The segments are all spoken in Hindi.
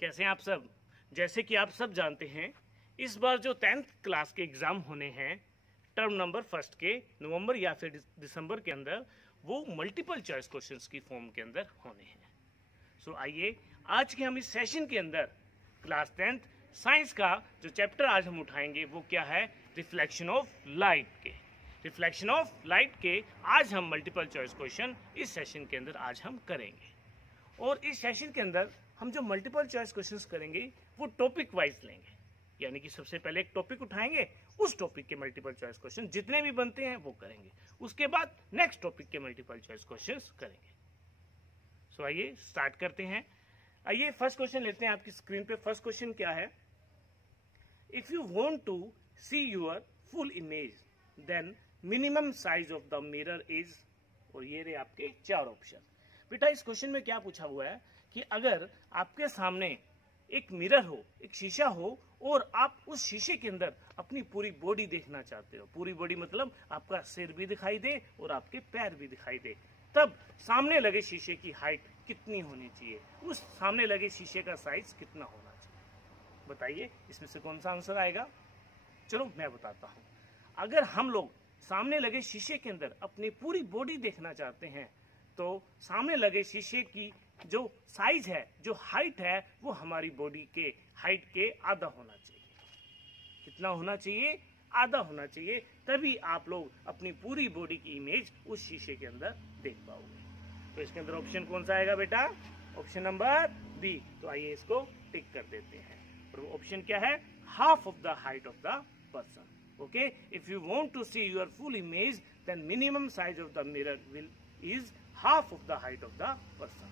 कैसे हैं आप सब। जैसे कि आप सब जानते हैं, इस बार जो 10th क्लास के एग्ज़ाम होने हैं टर्म नंबर फर्स्ट के नवंबर या फिर दिसंबर के अंदर, वो मल्टीपल चॉइस क्वेश्चंस की फॉर्म के अंदर होने हैं। सो आइए आज के हम इस सेशन के अंदर क्लास 10th साइंस का जो चैप्टर आज हम उठाएंगे वो क्या है, रिफ्लेक्शन ऑफ लाइट के। रिफ्लेक्शन ऑफ लाइट के आज हम मल्टीपल चॉइस क्वेश्चन इस सेशन के अंदर आज हम करेंगे। और इस सेशन के अंदर हम जो मल्टीपल चॉइस क्वेश्चंस करेंगे वो टॉपिक वाइज लेंगे, यानी कि सबसे पहले एक टॉपिक उठाएंगे, उस टॉपिक के मल्टीपल चॉइस क्वेश्चन जितने भी बनते हैं वो करेंगे, उसके बाद नेक्स्ट टॉपिक के मल्टीपल चॉइस क्वेश्चंस करेंगे। सो आइए स्टार्ट करते हैं। आइए फर्स्ट क्वेश्चन लेते हैं आपकी स्क्रीन पे। फर्स्ट क्वेश्चन क्या है, if you want to see your full image then minimum size of the mirror is, और ये रहे आपके चार ऑप्शन। बेटा इस क्वेश्चन में क्या पूछा हुआ है कि अगर आपके सामने एक मिरर हो, एक शीशा हो, और आप उस शीशे के अंदर अपनी पूरी बॉडी देखना चाहते हो, पूरी बॉडी मतलब आपका सिर भी दिखाई दे और आपके पैर भी दिखाई दे, तब सामने लगे शीशे की हाइट कितनी होनी चाहिए, उस सामने लगे शीशे का साइज कितना होना चाहिए। बताइए इसमें से कौन सा आंसर आएगा। चलो मैं बताता हूँ। अगर हम लोग सामने लगे शीशे के अंदर अपनी पूरी बॉडी देखना चाहते हैं तो सामने लगे शीशे की जो साइज है, जो हाइट है, वो हमारी बॉडी के हाइट के आधा होना चाहिए। कितना होना चाहिए? आधा होना चाहिए। तभी आप लोग अपनी पूरी बॉडी की इमेज उस शीशे के अंदर देख पाओगे। तो इसके अंदर ऑप्शन कौन सा आएगा बेटा? Option number B. तो आइए इसको टिक कर देते हैं। और वो ऑप्शन क्या है? Half of the height of the person. Okay, if you want to see your full image then minimum size of the mirror will is half of the height of the person.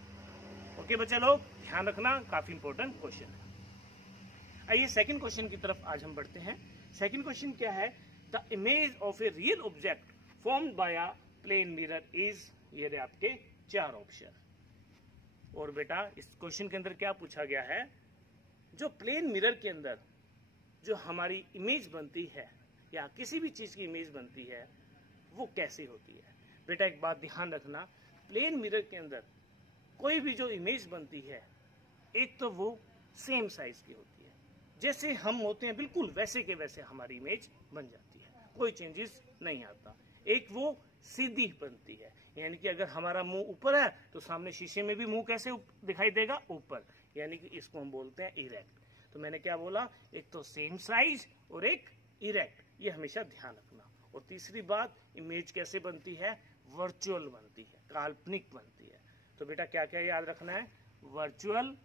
Okay बच्चे लोग, ध्यान रखना, काफी इंपॉर्टेंट क्वेश्चन है। आइए सेकंड क्वेश्चन की तरफ आज हम बढ़ते हैं। सेकंड क्वेश्चन क्या है, the image of a real object formed by a plane mirror is, ये रहे आपके चार ऑप्शन। और बेटा इस क्वेश्चन के अंदर क्या पूछा गया है, जो प्लेन मिरर के अंदर जो हमारी इमेज बनती है या किसी भी चीज की इमेज बनती है वो कैसे होती है। बेटा एक बात ध्यान रखना, प्लेन मिरर के अंदर कोई भी जो इमेज बनती है, एक तो वो सेम साइज की होती है, जैसे हम होते हैं बिल्कुल वैसे के वैसे हमारी इमेज बन जाती है, कोई चेंजेस नहीं आता। एक वो सीधी बनती है, यानी कि अगर हमारा मुंह ऊपर है तो सामने शीशे में भी मुंह कैसे दिखाई देगा? ऊपर, यानी कि इसको हम बोलते हैं इरेक्ट। तो मैंने क्या बोला, एक तो सेम साइज और एक इरेक्ट, ये हमेशा ध्यान रखना। और तीसरी बात, इमेज कैसे बनती है? वर्चुअल बनती है, काल्पनिक बनती है। तो बेटा क्या क्या याद रखना है? वर्चुअल,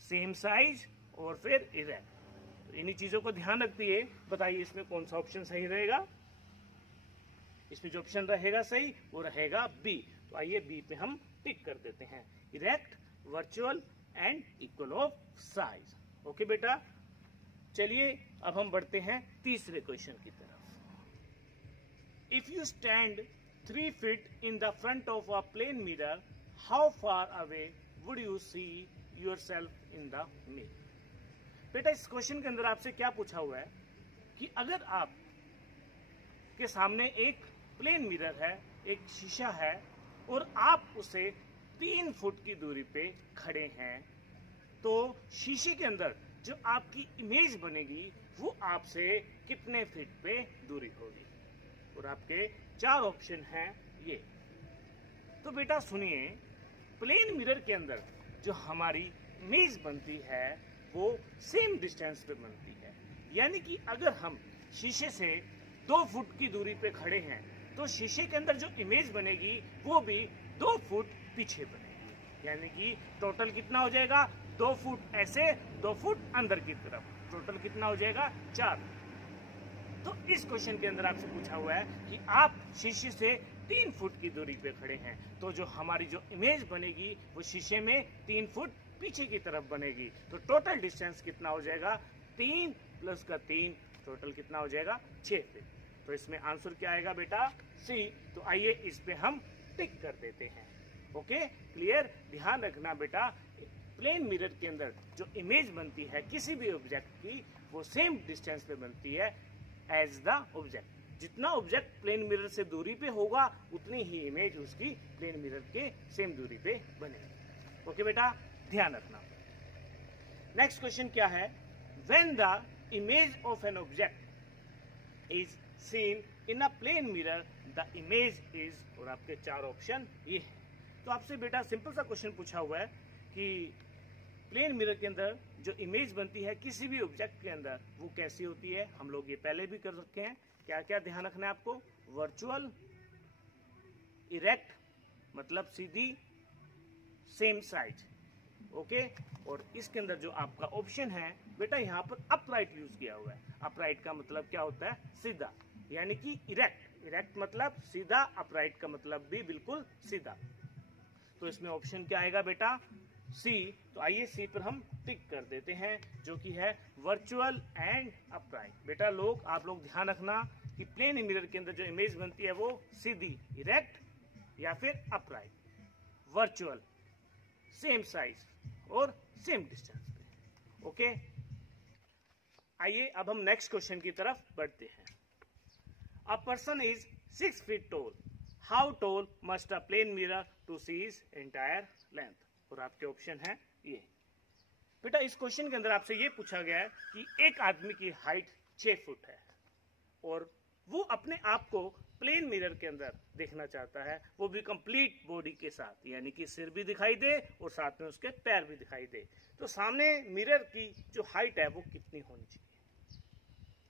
सेम साइज और फिर इरेक्ट। इन्हीं चीजों को ध्यान रखिए। बताइए इसमें कौन सा ऑप्शन सही रहेगा? इसमें जो ऑप्शन रहेगा सही वो रहेगा बी। तो आइए बी पे हम टिक कर देते हैं, erect, virtual and equal of size. Okay बेटा, चलिए अब हम बढ़ते हैं तीसरे क्वेश्चन की तरफ। If you stand 3 feet in the front of a plane mirror, how far away would you see yourself in the mirror? बेटा इस क्वेश्चन के अंदर आपसे क्या पूछा हुआ है कि अगर आप के सामने एक प्लेन मिरर है, एक शीशा है, और आप उसे 3 फुट की दूरी पे खड़े हैं, तो शीशे के अंदर जो आपकी इमेज बनेगी वो आपसे कितने फीट पे दूरी होगी। और आपके चार ऑप्शन हैं ये। तो बेटा सुनिए, प्लेन मिरर के अंदर जो हमारी इमेज बनती है वो सेम डिस्टेंस पे बनती है, यानी कि अगर हम शीशे से 2 फुट की दूरी पे खड़े हैं तो शीशे के अंदर जो इमेज बनेगी वो भी 2 फुट पीछे बनेगी, यानी कि टोटल कितना हो जाएगा? 2 फुट ऐसे, 2 फुट अंदर की तरफ, टोटल कितना हो जाएगा? 4। तो इस क्वेश्चन के अंदर आपसे पूछा हुआ है कि आप शीशे से 3 फुट की दूरी पे खड़े हैं, तो जो हमारी जो इमेज बनेगी वो शीशे में 3 फुट पीछे की तरफ बनेगी। तो टोटल डिस्टेंस कितना हो जाएगा? 3 + 3, टोटल कितना हो जाएगा? 6 फीट। तो इसमें आंसर क्या आएगा बेटा? सी। तो आइए इस पे हम टिक कर देते हैं। Okay, clear? ध्यान रखना बेटा, प्लेन मिरर के अंदर जो इमेज बनती है किसी भी ऑब्जेक्ट की वो सेम डिस्टेंस पे बनती है एज द ऑब्जेक्ट। जितना ऑब्जेक्ट प्लेन मिरर से दूरी पे होगा उतनी ही इमेज उसकी प्लेन मिरर के सेम दूरी पे बनेगी। ओके बेटा, ध्यान रखना। नेक्स्ट क्वेश्चन क्या है, when the image of an object is seen in a plane mirror the image is, और आपके चार ऑप्शन ये है। तो आपसे बेटा सिंपल सा क्वेश्चन पूछा हुआ है कि प्लेन मिरर के अंदर जो इमेज बनती है किसी भी ऑब्जेक्ट के अंदर वो कैसी होती है। हम लोग ये पहले भी कर रखे हैं। क्या क्या ध्यान रखना है आपको, वर्चुअल, इरेक्ट मतलब सीधी, सेम साइज, ओके। और इसके अंदर जो आपका ऑप्शन है बेटा यहाँ पर अपराइट यूज किया हुआ है। अपराइट का मतलब क्या होता है, सीधा, यानी कि इरेक्ट, इरेक्ट मतलब सीधा, अपराइट का मतलब भी बिल्कुल सीधा। तो इसमें ऑप्शन क्या आएगा बेटा, सी। तो आइए सी पर हम टिक कर देते हैं, जो कि है वर्चुअल एंड अपराइट। बेटा लोग, आप लोग ध्यान रखना कि प्लेन मिरर के अंदर जो इमेज बनती है वो सीधी, इरेक्ट या फिर अपराइट, वर्चुअल, सेम साइज और सेम डिस्टेंस पे, ओके। आइए अब हम नेक्स्ट क्वेश्चन की तरफ बढ़ते हैं। A person is 6 feet tall. How tall must a plane mirror to see his entire length? और आपके ऑप्शन है ये। बेटा इस क्वेश्चन के अंदर आपसे ये पूछा गया है कि एक आदमी की हाइट 6 फुट है और वो अपने आप को प्लेन मिरर के अंदर देखना चाहता है, वो भी कंप्लीट बॉडी के साथ, यानी कि सिर भी दिखाई दे और साथ में उसके पैर भी दिखाई दे। तो सामने मिरर की जो हाइट है वो कितनी होनी चाहिए।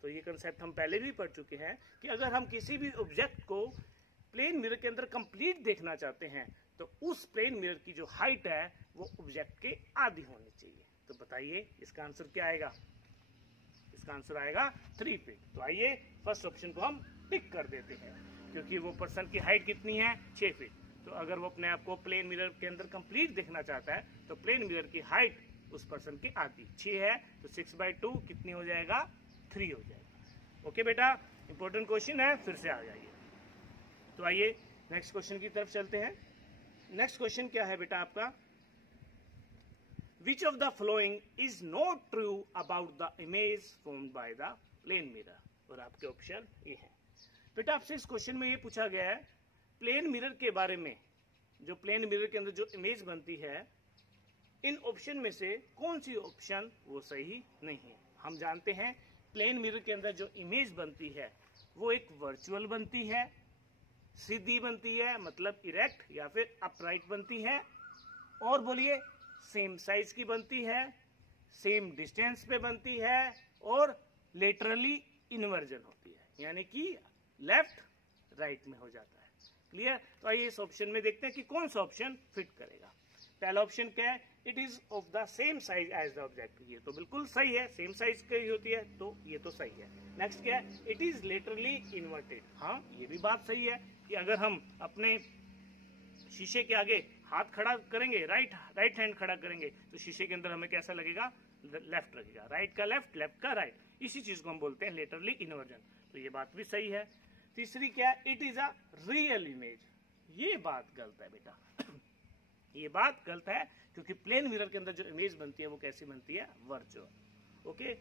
तो ये कंसेप्ट हम पहले भी पढ़ चुके हैं कि अगर हम किसी भी ऑब्जेक्ट को प्लेन मिरर के अंदर कंप्लीट देखना चाहते हैं तो उस प्लेन मिरर की जो हाइट है वो ऑब्जेक्ट के आधी होनी चाहिए। तो बताइए इसका आंसर क्या आएगा। इसका आंसर आएगा 3 फीट। तो आइए फर्स्ट ऑप्शन को हम टिक कर देते हैं, क्योंकि वो पर्सन की हाइट कितनी है, 6 फीट। तो अगर वो अपने आप को प्लेन मिरर के अंदर कंप्लीट देखना चाहता है तो प्लेन मिरर की हाइट उस पर्सन की आधी 6 है, तो 6/2 कितनी हो जाएगा, 3 हो जाएगा। ओके बेटा, इंपॉर्टेंट क्वेश्चन है, फिर से आ जाइए। तो आइए नेक्स्ट क्वेश्चन की तरफ चलते हैं। नेक्स्ट क्वेश्चन क्या है बेटा आपका, which of the following is not true about the image formed by the plane mirror. और आपके ऑप्शन ये है। बेटा आपसे इस क्वेश्चन में ये पूछा गया है प्लेन मिरर के बारे में, जो प्लेन मिरर के अंदर जो इमेज बनती है, इन ऑप्शन में से कौन सी ऑप्शन वो सही नहीं है। हम जानते हैं प्लेन मिरर के अंदर जो इमेज बनती है वो एक वर्चुअल बनती है, सीधी बनती है मतलब इरेक्ट या फिर अपराइट बनती है, और बोलिए सेम साइज की बनती है, सेम डिस्टेंस पे बनती है और लेटरली इन्वर्जन होती है, यानी कि लेफ्ट राइट में हो जाता है। क्लियर। तो आइए इस ऑप्शन में देखते हैं कि कौन सा ऑप्शन फिट करेगा। पहला ऑप्शन क्या है, it is of the same size as the object. ये तो बिल्कुल सही है, सेम साइज की होती है, तो ये तो सही है। नेक्स्ट क्या है, इट इज लेटरली इन्वर्टेड। हाँ ये भी बात सही है कि अगर हम अपने शीशे के आगे हाथ खड़ा करेंगे, राइट हैंड खड़ा करेंगे, तो शीशे के अंदर हमें कैसा लगेगा, लेफ्ट लगेगा। राइट का लेफ्ट, लेफ्ट का राइट, इसी चीज को हम बोलते हैं लेटरली इन्वर्जन। तो ये बात भी सही है। तीसरी क्या है, it is a real image. ये बात गलत है बेटा ये बात गलत है, क्योंकि प्लेन मिरर के अंदर जो इमेज बनती है वो कैसी बनती है, वर्चुअल। ओके।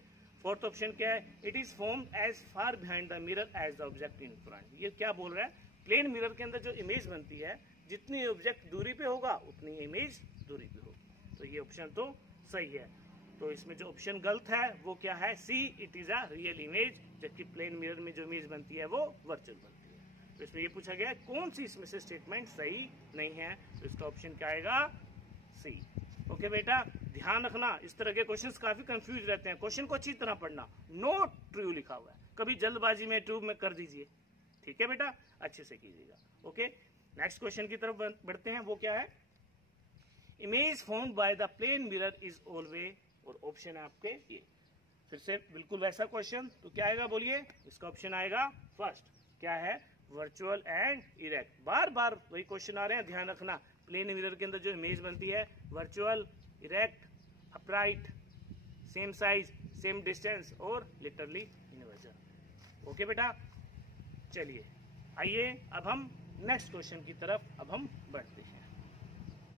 फोर्थ ऑप्शन क्या है, it is formed as far behind the mirror as the object in front. ये क्या बोल रहा है, प्लेन मिरर के अंदर जो इमेज बनती है, जितनी ऑब्जेक्ट दूरी पे होगा उतनी इमेज दूरी पे होगी। तो ये ऑप्शन तो सही है। तो इसमें जो ऑप्शन गलत है वो क्या है, see, it is a real image, जबकि प्लेन मिरर में जो इमेज बनती है वो वर्चुअल बनती है। तो इसमें ये पूछा गया है कौन सी इसमें से स्टेटमेंट सही नहीं है, तो इसका ऑप्शन क्या आएगा, सी। ओके बेटा, ध्यान रखना, इस तरह के क्वेश्चंस काफी कंफ्यूज रहते हैं। क्वेश्चन को अच्छी तरह पढ़ना। नोट ट्रू लिखा हुआ है, कभी जल्दबाजी में ट्रू में कर दीजिए, ठीक है बेटा, अच्छे से कीजिएगा। ओके, नेक्स्ट क्वेश्चन की तरफ बढ़ते हैं। वो क्या है, image formed by the plane mirror is always, और ऑप्शन है आपके ये। फिर से बिल्कुल वैसा क्वेश्चन, तो क्या आएगा बोलिए, इसका ऑप्शन आएगा फर्स्ट, क्या है, वर्चुअल एंड इरेक्ट। बार बार वही क्वेश्चन आ रहे हैं, ध्यान रखना। प्लेन मिरर के अंदर जो इमेज बनती है, virtual, erect, upright, same size, same distance और लिटरली इन्वर्जन। ओके बेटा, चलिए आइए अब हम नेक्स्ट क्वेश्चन की तरफ अब हम बढ़ते हैं।